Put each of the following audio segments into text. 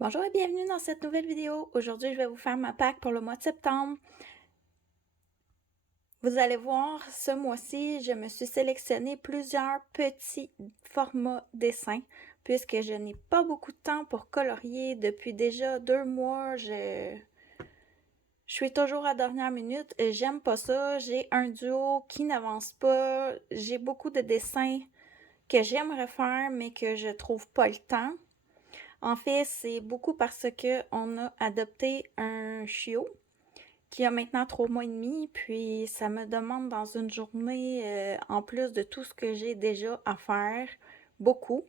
Bonjour et bienvenue dans cette nouvelle vidéo. Aujourd'hui, je vais vous faire ma pack pour le mois de septembre. Vous allez voir, ce mois-ci, je me suis sélectionné plusieurs petits formats dessins puisque je n'ai pas beaucoup de temps pour colorier. Depuis déjà 2 mois, je suis toujours à dernière minute. J'aime pas ça. J'ai un duo qui n'avance pas. J'ai beaucoup de dessins que j'aimerais faire mais que je trouve pas le temps. En fait, c'est beaucoup parce que on a adopté un chiot qui a maintenant 3 mois et demi, puis ça me demande dans une journée, en plus de tout ce que j'ai déjà à faire, beaucoup.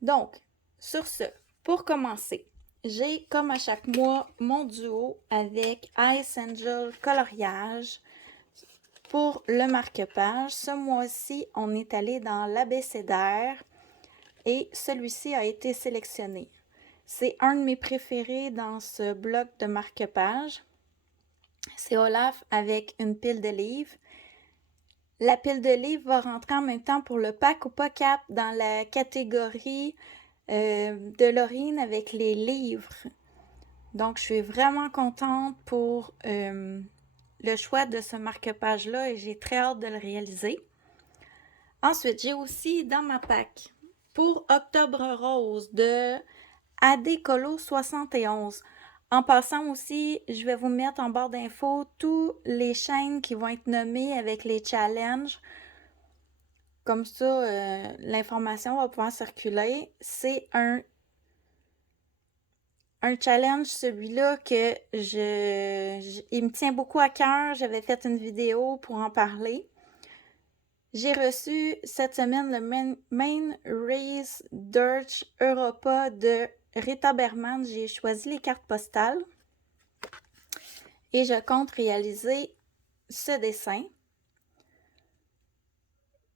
Donc, sur ce, pour commencer, j'ai comme à chaque mois mon duo avec Ice Angel Coloriage pour le marque-page. Ce mois-ci, on est allé dans l'abécédaire et celui-ci a été sélectionné. C'est un de mes préférés dans ce bloc de marque-page. C'est Olaf avec une pile de livres. La pile de livres va rentrer en même temps pour le pack ou pas cap dans la catégorie de Laurine avec les livres. Donc, je suis vraiment contente pour le choix de ce marque-page-là et j'ai très hâte de le réaliser. Ensuite, j'ai aussi dans ma pack pour Octobre Rose de AD Colo 71. En passant aussi, je vais vous mettre en barre d'infos tous les chaînes qui vont être nommées avec les challenges. Comme ça, l'information va pouvoir circuler. C'est un challenge, celui-là, que il me tient beaucoup à cœur. J'avais fait une vidéo pour en parler. J'ai reçu cette semaine le Main Race Dirt Europa de Rita Berman. J'ai choisi les cartes postales. Et je compte réaliser ce dessin.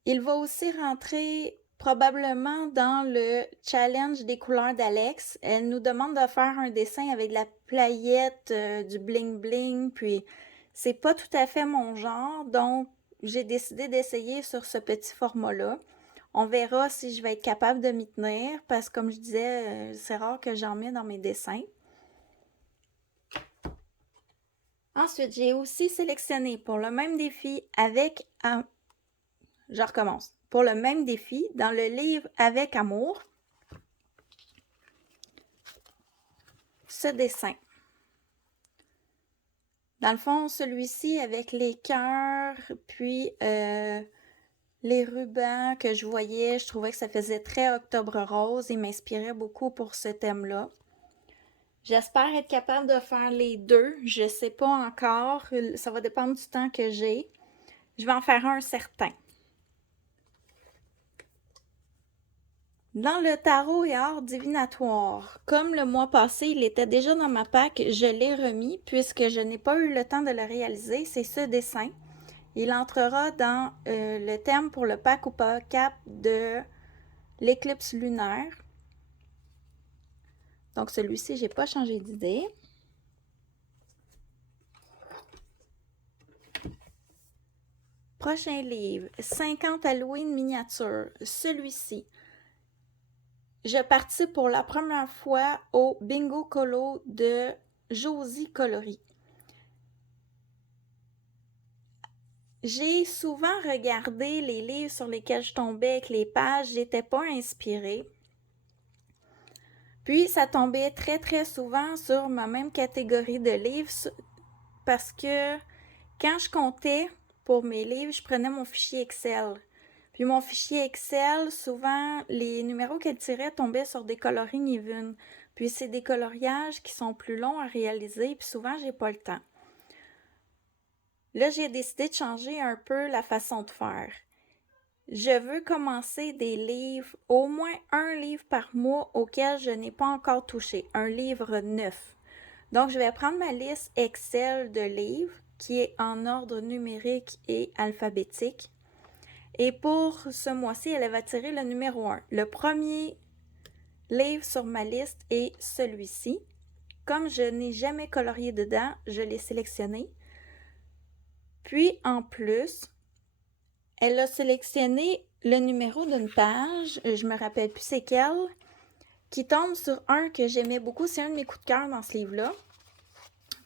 Il va aussi rentrer probablement dans le challenge des couleurs d'Alex. Elle nous demande de faire un dessin avec la playette, du bling bling, puis c'est pas tout à fait mon genre, donc j'ai décidé d'essayer sur ce petit format-là. On verra si je vais être capable de m'y tenir, parce que comme je disais, c'est rare que j'en mets dans mes dessins. Ensuite, j'ai aussi sélectionné pour le même défi avec... Je recommence. Pour le même défi, dans le livre Avec amour, ce dessin. Dans le fond, celui-ci avec les cœurs, puis les rubans que je voyais, je trouvais que ça faisait très octobre rose et m'inspirait beaucoup pour ce thème-là. J'espère être capable de faire les deux. Je ne sais pas encore. Ça va dépendre du temps que j'ai. Je vais en faire un certain. Dans le tarot et art divinatoire, comme le mois passé, il était déjà dans ma pack, je l'ai remis puisque je n'ai pas eu le temps de le réaliser. C'est ce dessin. Il entrera dans le thème pour le pack ou pas cap de l'éclipse lunaire. Donc celui-ci, j'ai pas changé d'idée. Prochain livre, 50 Halloween miniatures. Celui-ci. Je participe pour la première fois au Bingo Colo de Josie Coloris. J'ai souvent regardé les livres sur lesquels je tombais avec les pages, j'étais pas inspirée. Puis ça tombait très très souvent sur ma même catégorie de livres parce que quand je comptais pour mes livres, je prenais mon fichier Excel. Puis mon fichier Excel, souvent, les numéros qu'elle tirait tombaient sur des coloris even. Puis c'est des coloriages qui sont plus longs à réaliser, puis souvent, j'ai pas le temps. Là, j'ai décidé de changer un peu la façon de faire. Je veux commencer des livres, au moins un livre par mois auquel je n'ai pas encore touché, un livre neuf. Donc, je vais prendre ma liste Excel de livres qui est en ordre numérique et alphabétique. Et pour ce mois-ci, elle va tirer le numéro 1. Le premier livre sur ma liste est celui-ci. Comme je n'ai jamais colorié dedans, je l'ai sélectionné. Puis, en plus, elle a sélectionné le numéro d'une page, je me rappelle plus c'est quelle, qui tombe sur un que j'aimais beaucoup. C'est un de mes coups de cœur dans ce livre-là.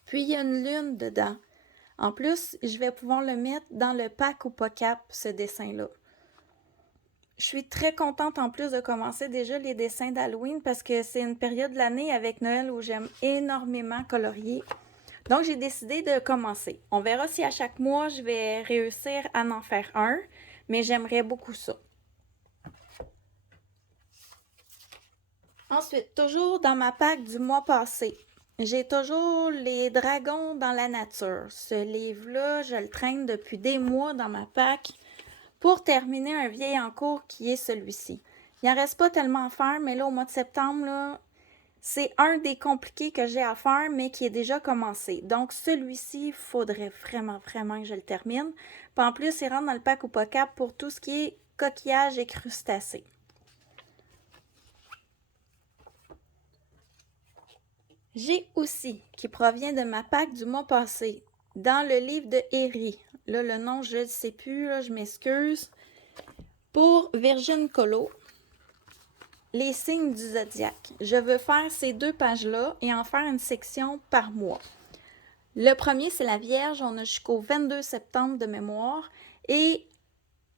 Puis, il y a une lune dedans. En plus, je vais pouvoir le mettre dans le pack ou pas cap, ce dessin-là. Je suis très contente en plus de commencer déjà les dessins d'Halloween parce que c'est une période de l'année avec Noël où j'aime énormément colorier. Donc, j'ai décidé de commencer. On verra si à chaque mois, je vais réussir à en faire un, mais j'aimerais beaucoup ça. Ensuite, toujours dans ma pack du mois passé, j'ai toujours les dragons dans la nature. Ce livre-là, je le traîne depuis des mois dans ma pack pour terminer un vieil en cours qui est celui-ci. Il n'en reste pas tellement à faire, mais là, au mois de septembre, là, c'est un des compliqués que j'ai à faire, mais qui est déjà commencé. Donc, celui-ci, il faudrait vraiment que je le termine. Puis en plus, il rentre dans le pack ou pas cap pour tout ce qui est coquillage et crustacés. J'ai aussi, qui provient de ma pack du mois passé, dans le livre de Herry. Là, le nom, je ne sais plus, là, je m'excuse. Pour Virgin Colo, les signes du zodiaque. Je veux faire ces 2 pages-là et en faire une section par mois. Le premier, c'est la Vierge. On a jusqu'au 22 septembre de mémoire. Et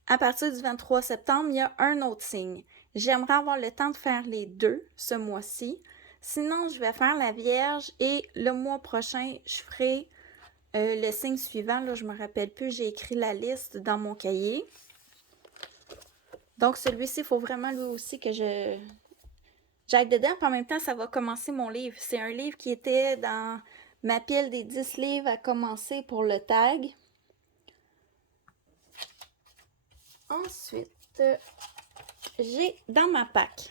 à partir du 23 septembre, il y a un autre signe. J'aimerais avoir le temps de faire les 2 ce mois-ci. Sinon, je vais faire la Vierge et le mois prochain, je ferai le signe suivant. Là, je ne me rappelle plus, j'ai écrit la liste dans mon cahier. Donc, celui-ci, il faut vraiment lui aussi que j'aille dedans. Puis en même temps, ça va commencer mon livre. C'est un livre qui était dans ma pile des 10 livres à commencer pour le tag. Ensuite, j'ai dans ma pack,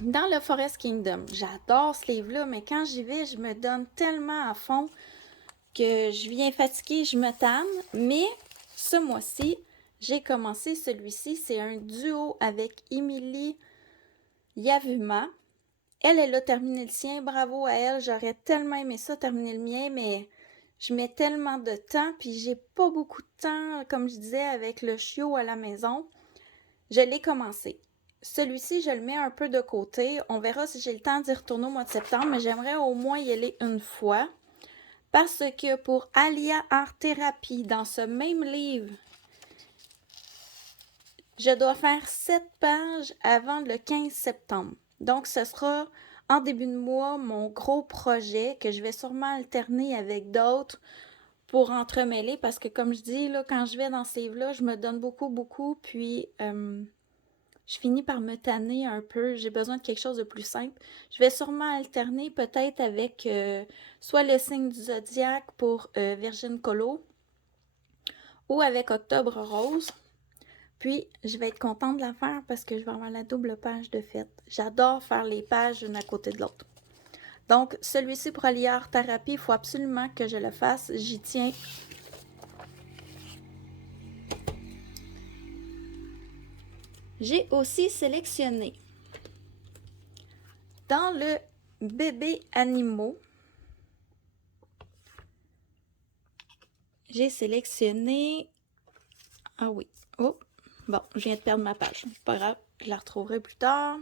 dans le Forest Kingdom. J'adore ce livre-là, mais quand j'y vais, je me donne tellement à fond que je viens fatiguée, je me tanne. Mais ce mois-ci, j'ai commencé celui-ci. C'est un duo avec Emily Yavuma. Elle a terminé le sien. Bravo à elle. J'aurais tellement aimé ça, terminer le mien, mais je mets tellement de temps, puis j'ai pas beaucoup de temps, comme je disais, avec le chiot à la maison. Je l'ai commencé. Celui-ci, je le mets un peu de côté. On verra si j'ai le temps d'y retourner au mois de septembre, mais j'aimerais au moins y aller une fois. Parce que pour Alia Art Thérapie, dans ce même livre, je dois faire 7 pages avant le 15 septembre. Donc, ce sera en début de mois mon gros projet que je vais sûrement alterner avec d'autres pour entremêler. Parce que, comme je dis, là, quand je vais dans ces livres-là, je me donne beaucoup. Puis, je finis par me tanner un peu. J'ai besoin de quelque chose de plus simple. Je vais sûrement alterner peut-être avec soit le signe du zodiaque pour Virgin Colo ou avec Octobre Rose. Puis, je vais être contente de la faire parce que je vais avoir la double page de fête. J'adore faire les pages l'une à côté de l'autre. Donc, celui-ci pour Alia Art Thérapie, il faut absolument que je le fasse. J'y tiens. J'ai aussi sélectionné dans le bébé animaux, j'ai sélectionné... Ah oui. Oh, bon, je viens de perdre ma page. C'est pas grave, je la retrouverai plus tard.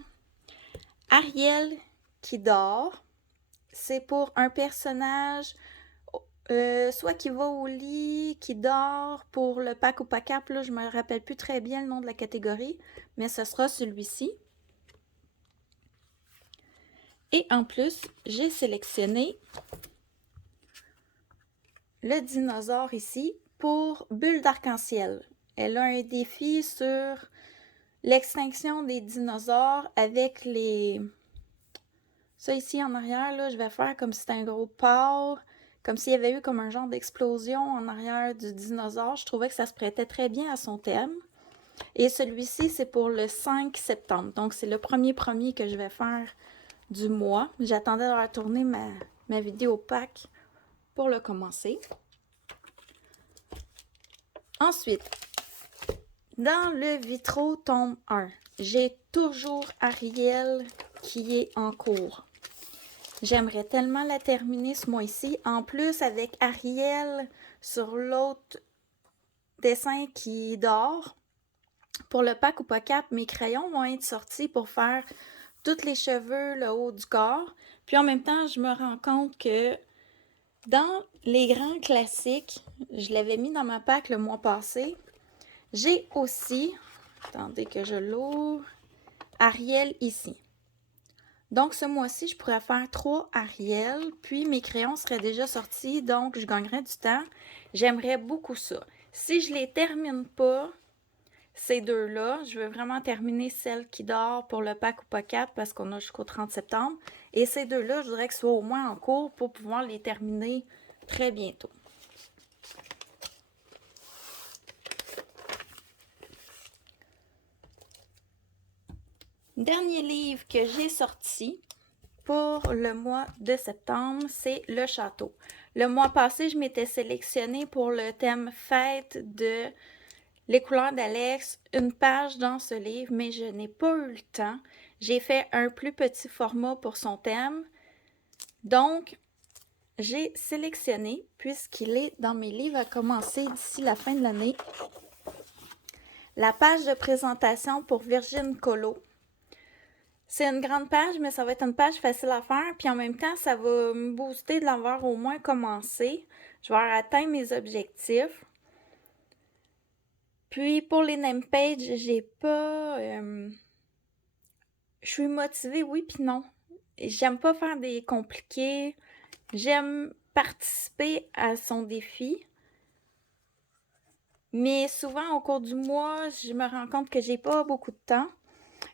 Ariel qui dort. C'est pour un personnage soit qui va au lit, qui dort pour le pack ou pas cap. Là, je me rappelle plus très bien le nom de la catégorie, mais ce sera celui-ci. Et en plus, j'ai sélectionné le dinosaure ici pour Bulle d'arc-en-ciel. Elle a un défi sur l'extinction des dinosaures avec les... Ça ici en arrière, là, je vais faire comme si c'était un gros porc, comme s'il y avait eu comme un genre d'explosion en arrière du dinosaure. Je trouvais que ça se prêtait très bien à son thème. Et celui-ci, c'est pour le 5 septembre. Donc, c'est le premier que je vais faire du mois. J'attendais de retourner ma vidéo pack pour le commencer. Ensuite, dans le Vitro tome 1, j'ai toujours Ariel qui est en cours. J'aimerais tellement la terminer ce mois-ci. En plus, avec Ariel sur l'autre dessin qui dort, pour le pack ou pas cap, mes crayons vont être sortis pour faire tous les cheveux, le haut du corps. Puis en même temps, je me rends compte que dans les grands classiques, je l'avais mis dans ma pack le mois passé, j'ai aussi, attendez que je l'ouvre, Ariel ici. Donc ce mois-ci, je pourrais faire 3 Ariel, puis mes crayons seraient déjà sortis, donc je gagnerais du temps. J'aimerais beaucoup ça. Si je les termine pas, ces deux-là, je veux vraiment terminer celle qui dort pour le pack ou pas 4 parce qu'on a jusqu'au 30 septembre. Et ces deux-là, je voudrais qu'ils soient au moins en cours pour pouvoir les terminer très bientôt. Dernier livre que j'ai sorti pour le mois de septembre, c'est Le Château. Le mois passé, je m'étais sélectionnée pour le thème fête de Les couleurs d'Alex, une page dans ce livre, mais je n'ai pas eu le temps. J'ai fait un plus petit format pour son thème. Donc, j'ai sélectionné, puisqu'il est dans mes livres à commencer d'ici la fin de l'année, la page de présentation pour Virgin Colo. C'est une grande page, mais ça va être une page facile à faire. Puis en même temps, ça va me booster de l'avoir au moins commencé. Je vais avoir atteint mes objectifs. Puis pour les name pages, j'ai pas... je suis motivée, oui puis non. J'aime pas faire des compliqués. J'aime participer à son défi. Mais souvent, au cours du mois, je me rends compte que j'ai pas beaucoup de temps.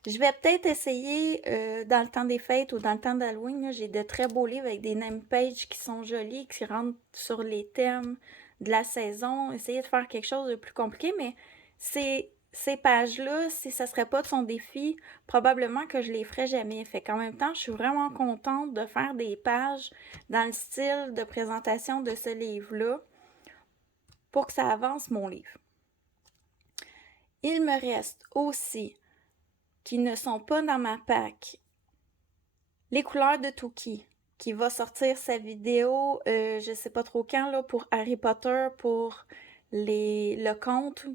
Je vais peut-être essayer dans le temps des fêtes ou dans le temps d'Halloween. J'ai de très beaux livres avec des name pages qui sont jolis, qui rentrent sur les thèmes de la saison. Essayer de faire quelque chose de plus compliqué, mais ces pages-là, si ça serait pas de son défi, probablement que je les ferais jamais. Fait qu'en même temps, je suis vraiment contente de faire des pages dans le style de présentation de ce livre-là pour que ça avance mon livre. Il me reste aussi, qui ne sont pas dans ma pack, Les couleurs de Tookie, qui va sortir sa vidéo, je sais pas trop quand, là, pour Harry Potter, pour le conte,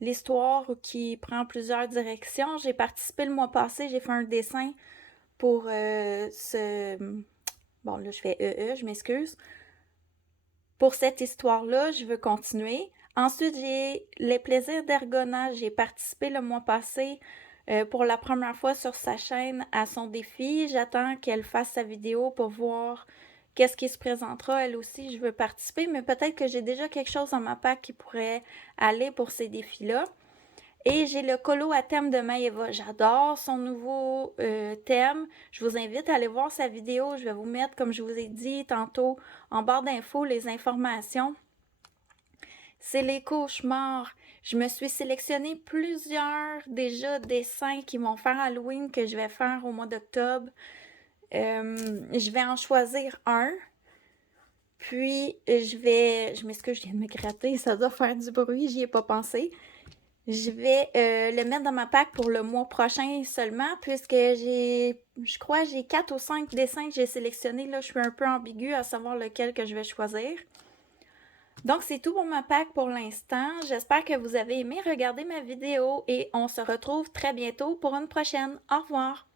l'histoire qui prend plusieurs directions. J'ai participé le mois passé, j'ai fait un dessin pour ce... Bon, là, je fais je m'excuse. Pour cette histoire-là, je veux continuer. Ensuite, j'ai Les plaisirs d'Ergona. J'ai participé le mois passé pour la première fois sur sa chaîne à son défi. J'attends qu'elle fasse sa vidéo pour voir qu'est-ce qui se présentera. Elle aussi, je veux participer, mais peut-être que j'ai déjà quelque chose dans ma pack qui pourrait aller pour ces défis-là. Et j'ai le colo à thème de Maëva. J'adore son nouveau thème. Je vous invite à aller voir sa vidéo. Je vais vous mettre, comme je vous ai dit tantôt, en barre d'infos, les informations. C'est les cauchemars. Je me suis sélectionné plusieurs déjà dessins qui vont faire Halloween que je vais faire au mois d'octobre. Je vais en choisir un. Puis, je m'excuse, je viens de me gratter, ça doit faire du bruit, j'y ai pas pensé. Je vais le mettre dans ma pack pour le mois prochain seulement, puisque je crois, j'ai 4 ou 5 dessins que j'ai sélectionnés. Là, je suis un peu ambiguë à savoir lequel que je vais choisir. Donc, c'est tout pour ma pack pour l'instant. J'espère que vous avez aimé regarder ma vidéo et on se retrouve très bientôt pour une prochaine. Au revoir!